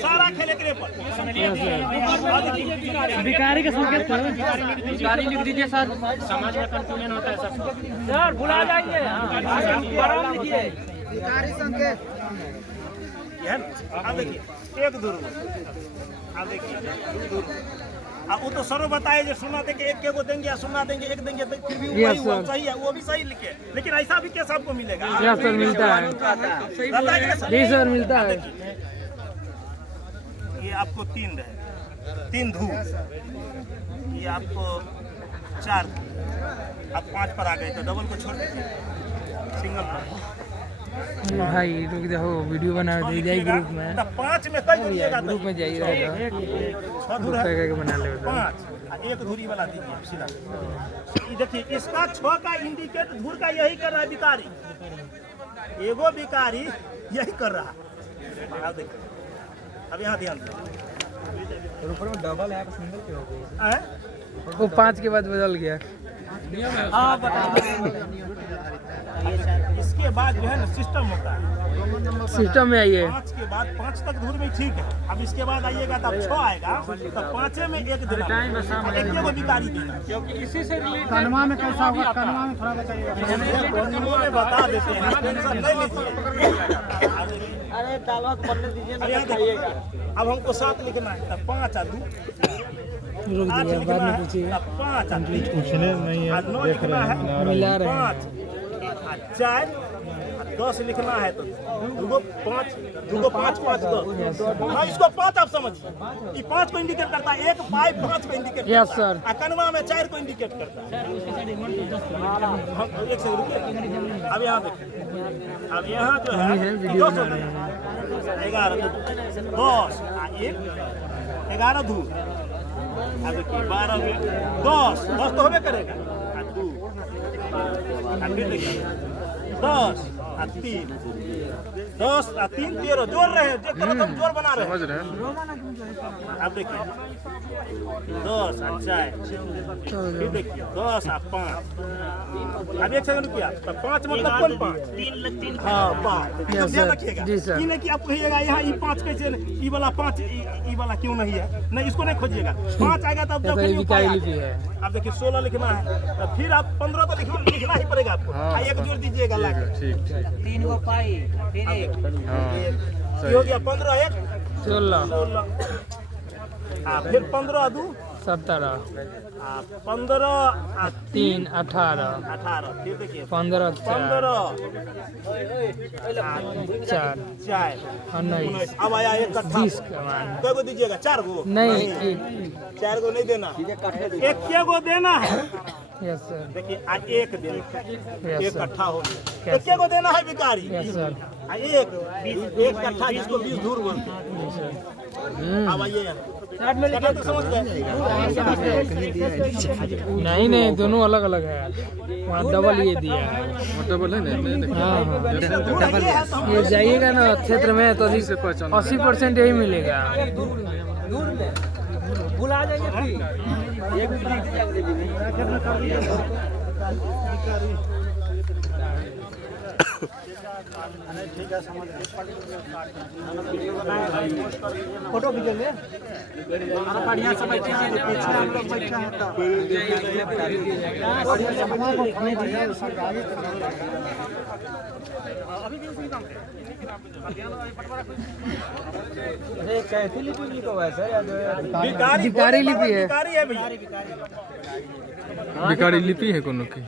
सारा खेले के पर भिखारी का संकेत भिखारी लिख दीजिए सर, समाज में कंफ्यूजन होता है सब। सर भुला जाएंगे लिखिए भिखारी संकेत। अब देखिए एक दूर, अब देखिए अब वो तो सरो बताए जो सुना देंगे एक के को देंगे या सुना देंगे एक देंगे, फिर भी वही वो सही है, वो भी सही लिखे, लेकिन ऐसा भी केस आपको मिलेगा। यस सर मिलता है, जी सर मिलता है। ये आपको 3 रहे, 3 धूप, ये आपको 4, आप 5 पर आ गए तो डबल को छोड़ दीजिए, सिंगल पर। भाई रुक जाओ, वीडियो बना दे जाइए ग्रुप में, 5 में कई दीजिएगा, ग्रुप में जाइए 6 धूर है, बना ले 5 एक धूरी वाला दीजिए सीधा। ये देखिए इसका 6 का इंडिकेट धूर का यही कर रहा है भिखारी, एगो भिखारी यही कर रहा है। अब देखिए अब यहाँ ध्यान दो, ऊपर में डबल है सिंगल पे हो गई, वो 5 के बाद बदल गया। हाँ बता। इसके बाद जो है ना सिस्टम होता है, सिस्टम में आइए, 5 के बाद 5 तक धूर में ठीक है। अब इसके बाद आइएगा तब 6 आएगा, तब 5 में एक देना, एक को भिखारी देना, क्योंकि इसी से कनवा में कैसा होगा, कनवा में थोड़ा बताइए। में बता देते हैं, टेंशन नहीं लीजिए। अरे तालवा पढ़ने दीजिए ना, बताइएगा। अब हमको 7 लिखना है, तब 5 और 2 रुक जाइए बाद में पूछिए, 5 और 3 पूछने नहीं है, देख रहे हैं मिला रहे हैं। 5 और 4 10 लिखना है तो 2 5 2 5 5 10। हाँ इसको 5 आप समझिए, ये 5 को इंडिकेट करता है, एक 5 को इंडिकेट करता है। Yes sir. कनवा में 4 को इंडिकेट करता है। हम एक सेकंड रुकिए, अब यहाँ देखिए, अब यहाँ जो है 10 हो गया, 11 10 1 11 धूप, अब देखिए 12 में 10 तो होबे करेगा, 2 फिर देखिए 10 और 3 10 और 3 13 जोड़ रहे हैं, जो गलत हम जोड़ बना रहे हैं, समझ रहे हैं। अब देखिए 10 और 4 फिर देखिए 10 और 5, अब एक सेकंड किया तो 5 मतलब कौन 5 3 हाँ 5 ध्यान रखिएगा, ये नहीं कि आप कहिएगा यहाँ ये 5 कैसे, ये वाला 5 ये वाला क्यों नहीं है, नहीं इसको नहीं खोजिएगा, 5 आएगा तब जब अब देखिए 16 लिखना है, तो फिर आप 15 तो लिखना ही पड़ेगा आपको, एक जोड़ दीजिएगा लाके, ठीक 3 को पाई फिर 1 हो गया 15 1 16 फिर 15 2 17 15 3 18 फिर देखिए 15 4 4 19 अब आया एक कट्ठा, 20 का मान कै गो दीजिएगा, 4 गो नहीं, 4 गो नहीं देना, एक के गो देना है। यस सर, देखिए आज एक देना, यस एक सर, कट्ठा हो गया, एक के गो देना है भिखारी, यस सर। एक कट्ठा जिसको 20 धूर बोलते हैं। अब आइए यहाँ तो समझ गए, नहीं दोनों अलग अलग है, वहाँ डबल ये दिया है, डबल है ना, हाँ ये जाइएगा ना क्षेत्र में तो 80% यही मिलेगा। बुला जाइए फिर ठीक है समझ फोटो खींचेंगे, बढ़िया से बैठे हैं, पीछे हम लोग बैठे हैं अरे कैसी लिपि लिखो वैसे, भिखारी लिपि है, भिखारी लिपि है कोनो की,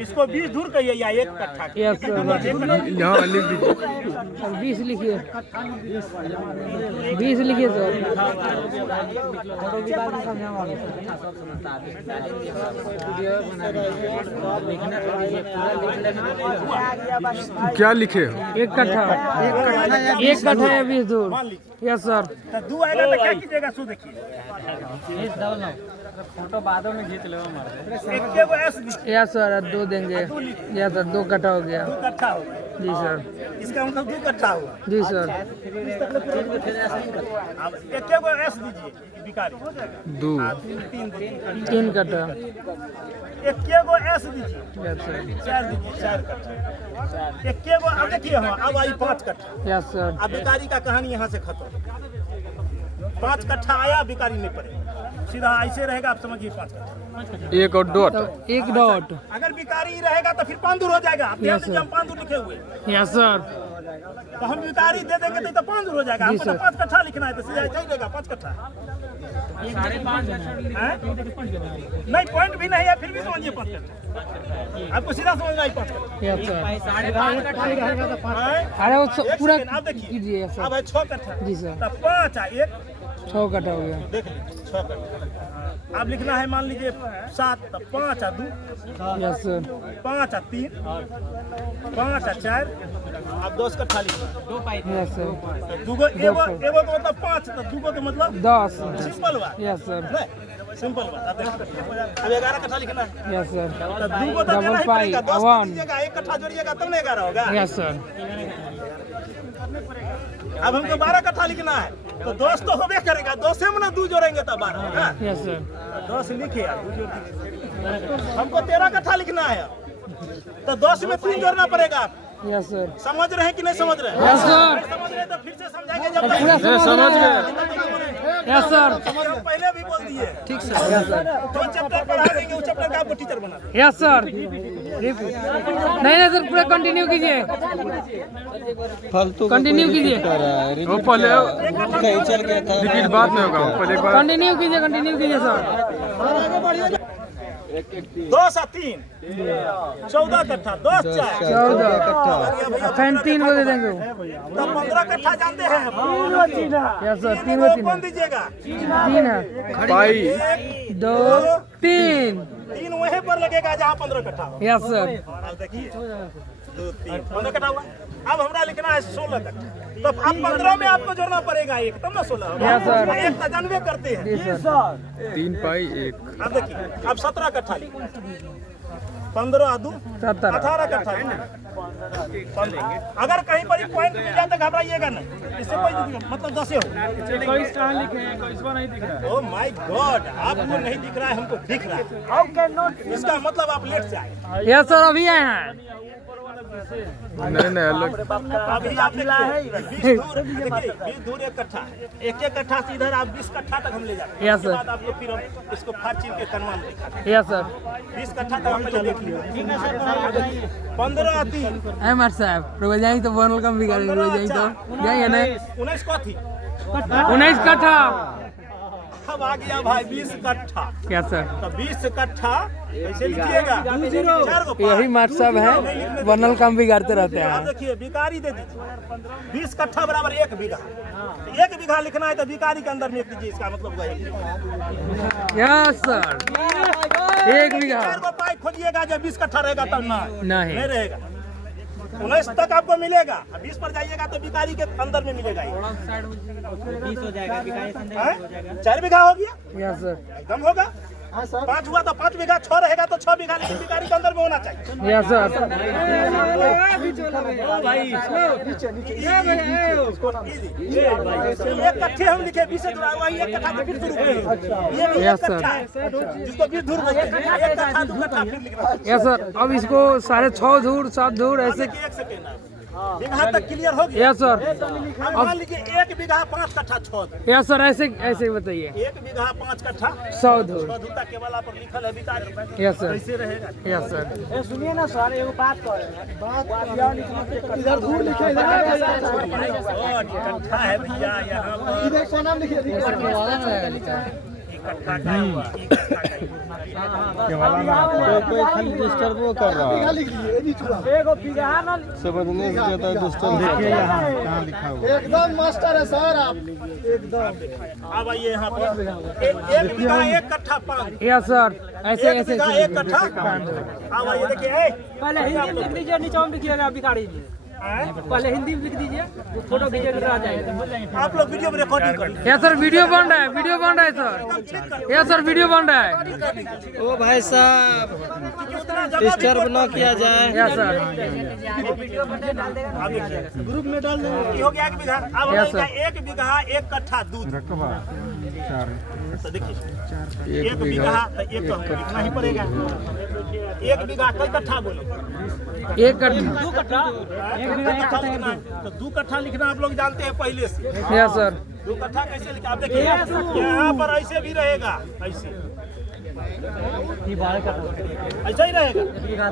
इसको 20 दूर कहिए या एक कट्ठा, यस सर, यहाँ लिख दीजिए, 20 लिखिए, 20 लिखिए सर। क्या लिखे हो? एक कट्ठा है 20 दूर, यस सर। 2 आएगा तो क्या कीजिएगा, सो देखिए फोटो बादों में खींच लो, एक के गो ऐसे यस सर, 2 2 देंगे। या सर 2 कट्ठा हो गया। 2 कट्ठा हो गया। जी सर। इसका मतलब 2 कट्ठा हुआ। जी सर। अब एक गो एस दीजिए भिखारी। 2 3 कट्ठा। एक गो एस दीजिए। Yes sir. 4 दीजिए 4 कट्ठा। एक गो अब देखिए हाँ अब आई 5 कट्ठा। Yes sir. अब भिखारी का कहानी यहाँ से खत्म। 5 कट्ठा आया भिखारी नहीं पड़ेगा, सीधा ऐसे रहेगा। आप समझिए 5 कट्ठा। 1 और डॉट। तो 1 डॉट। अगर भिखारी रहेगा तो फिर 5 दूर हो जाएगा। आप ध्यान दीजिए, हम 5 दूर लिखे हुए हैं। Yes sir. तो हम भिखारी दे देंगे तो 5 दूर हो जाएगा। हमको तो 5 कट्ठा लिखना है तो सीधा ऐसा ही रहेगा 5 कट्ठा। 5.5 नहीं पॉइंट भी नहीं है फिर भी समझिए 5 कट्ठा। आपको सीधा समझना है 5 कट्ठा। Yes sir. 5.5 कट्ठा रहेगा तो अरे वो पूरा आप देखिए कीजिए सर। अब है 6 कट्ठा। जी सर। तो 5 आ 1 6 कट्ठा हो गया। देख लीजिए 6 कट्ठा। अब लिखना है मान लीजिए 7 तो 5 आ 2, यस सर। 5 आ 3, 5 आ 4। अब 10 कट्ठा लिखना। Yes sir. दूगो एगो एगो का मतलब 5 तो दूगो का मतलब 10। सिंपल बात। Yes sir. नहीं सिंपल बात। अब देखिए अब 11 कट्ठा लिखना है। Yes sir. तो दूगो तो देना डबल ही पड़ेगा। 10 1। दीजिएगा 1 कट्ठा जोड़िएगा तब ना 11 होगा। Yes sir. अब हमको 12 कट्ठा लिखना है तो 10 तो होबे करेगा। 10 में ना 2 जोड़ेंगे तो 12 होगा। Yes sir. 10 लिखे यार 2 जोड़ दीजिए। हमको 13 कट्ठा लिखना है तो 10 में 3 जोड़ना पड़ेगा। Yes sir. समझ रहे हैं कि नहीं समझ रहे हैं? Yes sir. नहीं समझ रहे तो फिर से समझाएंगे जब तक पूरा समझ गए। Yes sir. हम पहले भी बोल दिए। ठीक सर। Yes sir. जो चैप्टर पढ़ा देंगे उस चैप्टर का आपको टीचर बना देंगे। Yes sir. नहीं नहीं सर पूरा कंटिन्यू कीजिए। कंटिन्यू कीजिए। वो पहले रिपीट बात नहीं होगा। पहले एक बार कंटिन्यू कीजिए। कंटिन्यू कीजिए सर। 2 से 3 14 कट्ठा। 10 4 14 फैन 3 को दे देंगे। तो 15 कट्ठा जानते हैं। Yes sir. 3 वो को कौन दीजिएगा? 3 है। पाई 2 3। 3 वहीं पर लगेगा जहाँ 15 कट्ठा हो। Yes sir. अब देखिए 2 3 15 कट्ठा हुआ। अब हमरा लिखना है 16 कट्ठा। तो अब 15 में आपको जोड़ना पड़ेगा 1 तब ना 16 होगा। Yes sir. 1 तो जानवे करते हैं। जी सर। 3 पाई 1। अब देखिए अब 17 कट्ठा लिखना। 15 आ 2 17 18 कट्ठा है ना। 15 अगर कहीं पर पॉइंट मिल जाए तो घबराइएगा नहीं। इससे कोई मतलब 10 हो। ओह माय गॉड आपको नहीं दिख रहा है हमको दिख रहा है। इसका मतलब आप लेट से आए। Yes sir. अभी आए हैं। नहीं अलग। अभी आप देखिए 20 दूर 1 कट्ठा है। 1 कट्ठा से इधर आप 20 कट्ठा तक हम ले जाते हैं। यस उसके सर। बाद आपको फिर हम इसको फाड़ चीन के कनवा में दिखाते हैं। Yes sir. 20 कट्ठा तक हम पहले देख लिए। 15 आ 3 अहमद साहब रुक जाइए तो बनल कम भी गाड़ी रुक जाइए तो जाइए ना। 19 को थी। 19 कट्ठा। अब आ गया भाई 20 कट्ठा। Yes sir. तो 20 कट्ठा ऐसे लिखिएगा 4 को यही माट साहब हैं बनल काम बिगाड़ते रहते आप हैं। देखिए भिखारी दे दीजिए 20 कट्ठा बराबर 1 बीघा। 1 बीघा लिखना है तो भिखारी के अंदर में लिख दीजिए। इसका मतलब वही यस सर। 1 बीघा 4 को पाई खोजिएगा जब 20 कट्ठा रहेगा तब ना नहीं। नहीं रहेगा। 19 तक आपको मिलेगा। 20 पर जाइएगा तो भिखारी के अंदर में मिलेगा। 20 हो जाएगा। 4 बीघा हो गया यस सर। एकदम होगा। 5 हुआ तो 5 बीघा। 6 रहेगा तो 6 बीघा लेकिन भिखारी के अंदर में होना चाहिए। Yes sir. एक कट्ठे हम लिखे 20 से जुड़ा हुआ 1 कट्ठा तो फिर शुरू करेंगे। ये भी 1 Yes, sir. कट्ठा है जिसको 20 धूर बोलते हैं। 1 कट्ठा 2 कट्ठा फिर लिखना है। Yes sir. अब इसको 6.5 धूर 7 धूर ऐसे। देखिए 1 सेकेंड बीघा तक क्लियर हो गया। Yes sir. अब मान लीजिए 1 बीघा 5 कट्ठा 6 धूर। Yes sir. ऐसे ऐसे ही बताइए। 1 बीघा 5 कट्ठा 100 धूर। 6 धूर तक केवल पर लिखल है भिखारी। Yes sir. कैसे रहेगा? Yes sir. सुनिए ना सर एगो बात करें। इधर धूल लिखे इधर कट्ठा है भैया यहाँ पर। इधर का नाम लिखिए। कट्ठा का हुआ, ई कट्ठा का कोई खाली डिस्टर्ब कर रहा है। लिख दिए ये छुआ। एगो बीघा ना समझने से ज्यादा डिस्टर्ब देखिए यहाँ कहाँ लिखा हुआ एकदम मास्टर है सर आप एकदम। अब आइए यहाँ पर 1 बीघा 1 कट्ठा 5। Yes sir. ऐसे 1 ऐसे बीघा 1 कट्ठा। अब आइए देखिए पहले हिंदी में लिख दीजिए नीचे में लिखिएगा भिखारी जी। पहले हिंदी में लिख दीजिए, फोटो वीडियो में आ जाएगा। आप लोग वीडियो में रिकॉर्डिंग कर लीजिए। या सर वीडियो बन रहा है, वीडियो बन रहा है सर। या सर वीडियो बन रहा है। ओ भाई साहब डिस्टर्ब न किया जाए। या सर ग्रुप में डाल देंगे। ये हो गया 1 बीघा। अब Yes, हमें sir. 1 बीघा 1 कट्ठा दूध। रकबा 4 तो देखिए 1 बीघा तो 1 लिखना ही पड़ेगा। 1 बीघा कई कट्ठा बोलो? 1 कट्ठा। 2 कट्ठा। 1 कट्ठा लिखना है। तो 2 कट्ठा लिखना आप लोग जानते हैं पहले से। या सर 2 कट्ठा कैसे लिखा? आप देखिए यहाँ पर ऐसे भी रहेगा, ऐसे ऐसा ही रहेगा।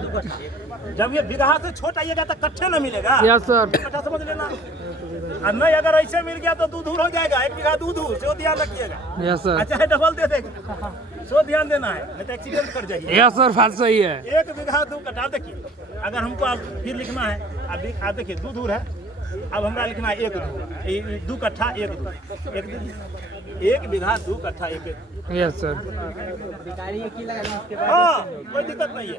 जब ये बीघा से छोटा आइएगा तो कट्ठे न मिलेगा। या सर कट्ठा समझ लेना। और नहीं अगर ऐसे मिल गया तो दूध हो जाएगा। 1 बीघा दूध सो ध्यान रखिएगा। या सर अच्छा है डबल दे देगा, सो ध्यान देना है, नहीं तो एक्सीडेंट कर जाएगी। या सर बात सही है। 1 बीघा 2 कट्ठा। देखिए अगर हमको अब फिर लिखना है, आप देखिए दूध है। अब हमरा लिखना है 1 2 कट्ठा 1 1 बीघा 2 कट्ठा 1। यस सर हाँ कोई दिक्कत नहीं है,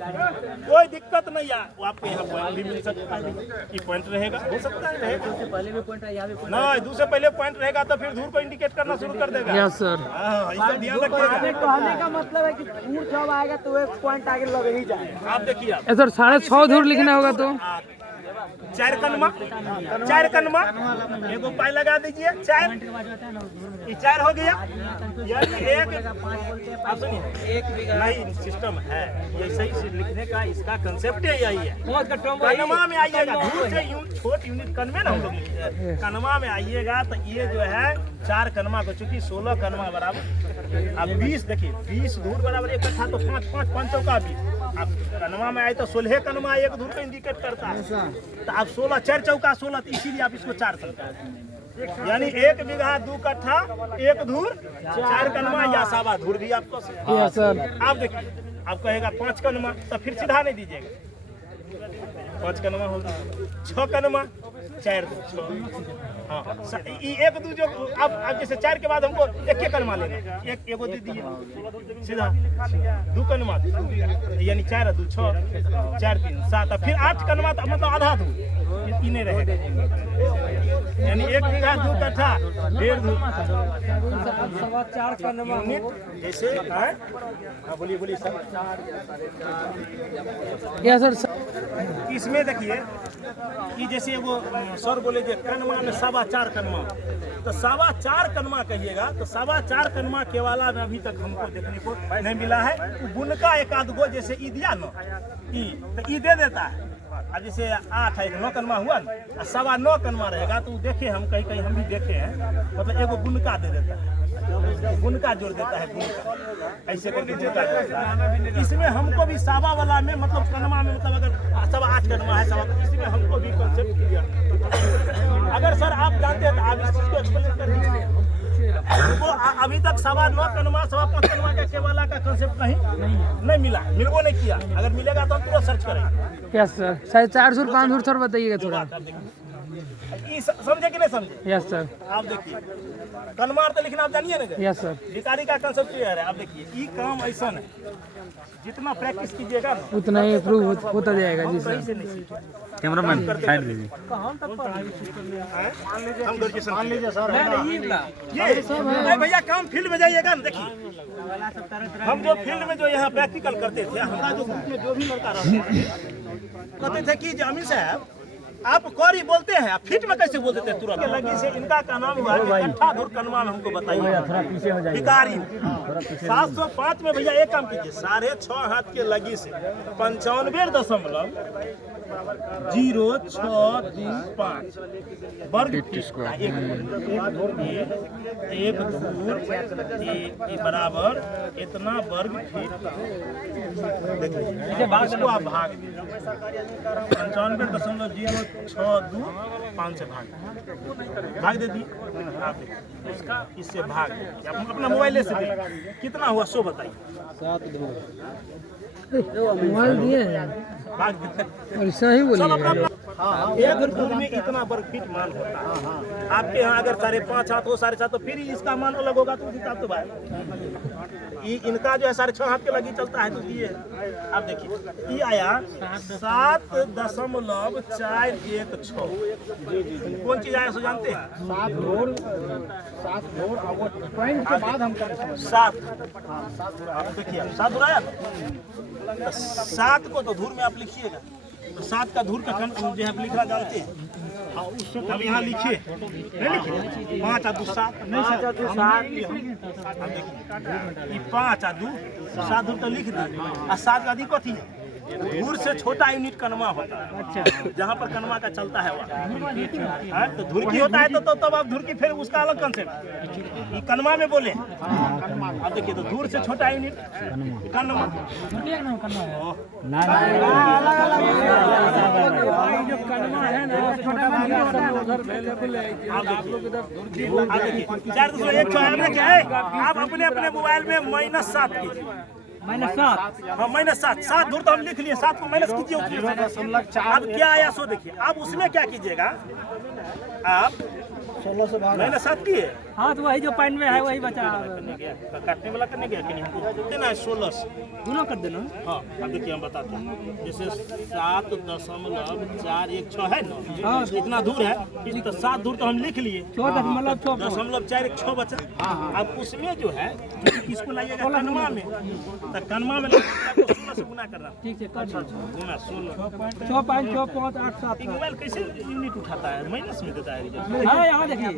कोई दिक्कत नहीं है। वो आपको यहाँ पॉइंट भी मिल सकता है। ये पॉइंट रहेगा, हो सकता है रहेगा। पहले भी पॉइंट है, यहाँ भी पॉइंट। नहीं दूसरे पहले पॉइंट रहेगा तो फिर धूर को इंडिकेट करना शुरू कर देगा। यस सर हाँ इसका ध्यान रखिएगा। कहने का मतलब है कि दूर जब आएगा तो 1 पॉइंट आगे लग ही जाएगा। आप देखिए आप सर 6.5 धूर लिखना होगा तो 4 कनमा एगो पाई लगा दीजिए। 4 ये 4 हो गया। यानी 1 आप सुनिए नहीं सिस्टम है ये सही लिखने का, इसका कंसेप्ट ही यही है। कनमा में आइएगा, दूर से छोट यूनिट कनवे ना हम लोग लिखते हैं। कनमा में आइएगा तो ये जो है 4 कनमा को, चूंकि 16 कनमा बराबर अब 20 देखिए 20 धूर बराबर 1 कट्ठा, तो 5 5 5 का 20। अब कनमा में आए तो 16 कनमा 1 धूर को इंडिकेट करता है। तो आप 16 4 चौका 16, तो इसीलिए आप इसको 4 सकते हैं। यानी 1 बीघा 2 कट्ठा 1 धूर 4 कनमा या 1.25 धूर भी आपको। यस सर आप देखिए आप कहेगा 5 कनमा तो फिर सीधा नहीं दीजिएगा। 5 कनमा होगा 6 कनमा 4 2 6। हाँ 1 2 जो अब जैसे 4 के बाद हमको 1 कनमा लेना, एगो दे दीजिए सीधा 2 कनमा, यानी 4 2 6 4 3 7, फिर 8 कनमा तो मतलब आधा धूर इन्हें रहेगा। यानी 1 बीघा 2 कट्ठा 1.5 धूर 4 कनमा यूनिट जैसे हाँ बोलिए बोलिए सर। या सर इसमें देखिए कि जैसे वो सर बोले जो कनमा में 4.25 कनमा, तो 4.25 कनमा कहिएगा तो 4.25 कनमा के वाला में अभी तक हमको देखने को नहीं मिला है। बुनका 1 आध गो जैसे ई दिया ना ई तो ई दे देता है। अब जैसे 8 है 9 कनमा हुआ ना, 9.25 कनमा रहेगा तो देखे हम कहीं कहीं हम भी देखे हैं, मतलब एगो बुनका दे देता है, बुनका जोड़ देता है, बुनका ऐसे करके बुनका जोड़ता है। इसमें हमको भी 1.25 वाला में मतलब कनमा में मतलब अगर 8.25 कनमा है 1.25, इसमें हमको भी कॉन्सेप्ट क्लियर। अगर सर आप जानते हैं तो आप इस चीज को एक्सप्लेन कर दीजिए। वो अभी तक 9.25 कनमा 5.25 कनमा का केवाला का कंसेप्ट नहीं मिला, मिलबो नहीं किया। अगर मिलेगा तो हम तुरंत सर्च करेंगे। यस सर 4.5 धूर 5 धूर सर बताइएगा थोड़ा। समझे कि नहीं समझे? यस सर आप देखिए कनमार तो लिखना आप जानिए ना। यस सर भिखारी का कंसेप्ट क्लियर है। आप देखिए ये काम ऐसा है, जितना प्रैक्टिस कीजिएगा ना उतना ही इम्प्रूव होता जाएगा। जी सर ऐसे नहीं सीखेंगे। कैमरामैन साइड दीजिए। हम ग्रेजुएशन मान लीजिए सर ये भैया काम फील्ड में जाइएगा ना। देखिए हम जो फील्ड में जो यहाँ प्रैक्टिकल करते थे, हमारा जो ग्रुप में जो भी लड़का रहते थे कहते थे कि अमीन साहब आप कौरी बोलते हैं, आप फीट में कैसे बोल देते हैं तुरंत? लगी से इनका का नाम हुआ है कट्ठा धूर कनमा में हमको बताइए। भिखारी 705 में भैया एक काम कीजिए 6.5 हाथ के लगी से 95.00625 वर्ग एक धूर बराबर इतना वर्ग फीट। इसको आप भाग 95.062 से भाग दे दिए। आप देखिए इसका इससे भाग अपना मोबाइल से कितना हुआ सो बताइए। 7 मोबाइल दिए हैं भाग और सही बोलिएगा। एक धूर में इतना वर्ग फीट मान होता है। आपके यहाँ अगर 5.5 हाथ हो 7.5 तो फिर इसका मान अलग होगा तो हिसाब तो भाई इनका जो है 6.5 हाथ के लगी चलता है तो ये अब देखिए ये आया 7.416। कौन चीज आया सो जानते हैं? 7 जोड़ और वो पॉइंट के बाद हम करते हैं 7। देखिए 7 हो रहा है। 7 को तो धूर में आप लिखिएगा तो 7 का धूर का जो है आप लिखना जानते हैं। अब यहाँ लिखिए नहीं लिखिए 5 और 2 7 नहीं 7 और 2 7 देखिए 5 और 2 7 धूर तो लिख दी और 7 का अधिक कथी है धूर से छोटा यूनिट कनमा होता है। अच्छा जहाँ पर कनमा का चलता है वहाँ तो धुरकी होता है तो तब आप धुरकी फिर उसका अलग कंसेप्ट ये कनमा में बोले। अब देखिए तो दूर से छोटा यूनिट कनमा आप अपने अपने मोबाइल में -7 कीजिए -7 7 धूर तो हम लिख लिए 7 को माइनस कीजिए। अब क्या आया सो देखिए अब उसमें क्या कीजिएगा आप 16 से भाग -7 किए। हाँ तो वही जो पॉइंट में है वही बचा काटने वाला करने गया कि नहीं देना है 16 दोनों कर देना। हाँ अब देखिए हम बताते हैं जैसे 7.416 है ना इतना दूर है तो 7 दूर तो हम लिख लिए 0.416 बचा। अब उसमें जो है किसको लाइएगा कनमा में तो कनमा में 16 से गुना कर रहा ठीक है कर गुना 16 6.4587 मोबाइल कैसे यूनिट उठाता है माइनस में देता है रिजल्ट हाँ यहाँ देखिए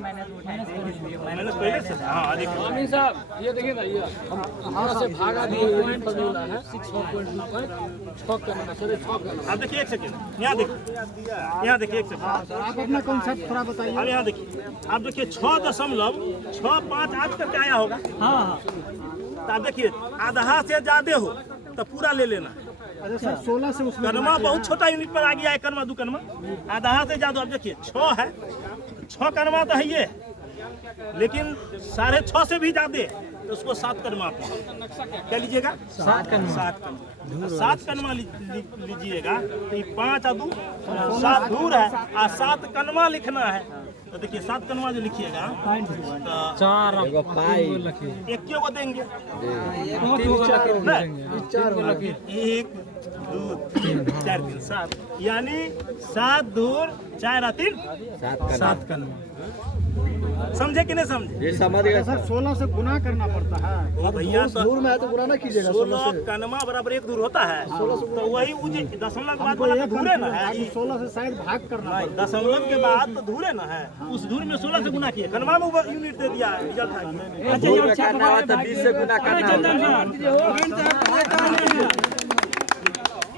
माइनस पहले से हाँ देखिए साहब ये देखिए ना ये यहाँ से भागा दिए पॉइंट पर मिला है 6.2 करना सर 6 करना। अब देखिए 1 सेकंड यहाँ देखिए 1 सेकंड आप अपना कॉन्सेप्ट थोड़ा बताइए। अब यहाँ देखिए आप देखिए 6.658 करके आया होगा। हाँ तो आप देखिए आधा से ज्यादा हो तो पूरा ले लेना। अच्छा सर 16 से उसमें कनमा बहुत छोटा यूनिट पर आ गया है कनमा 2 कनमा आधा से ज्यादा। अब देखिए 6 है 6 कनमा तो है ये लेकिन 6.5 से भी ज्यादा तो उसको 7 कनमा क्या लीजिएगा 7 कनमा लीजिएगा तो 5 और 2 7 दूर है और 7 कनमा लिखना है तो देखिए 7 कनमा जो लिखिएगा तो 4 एक को देंगे 1 2 3 4 7 यानी 7 दूर 4 और 3 7 कनमा। समझे कि नहीं समझे? ये समझ गया सर 16 से गुना करना पड़ता है। वो भैया तो दूर में है तो गुना ना कीजिएगा 16 कनमा बराबर 1 दूर होता है तो वही दशमलव के बाद वाला तो धूरे ना है 16 से शायद भाग करना नहीं दशमलव के बाद तो धूरे ना है उस धूर में 16 से गुना किए कनमा में यूनिट दे दिया रिजल्ट है। अच्छा 20 से गुना करना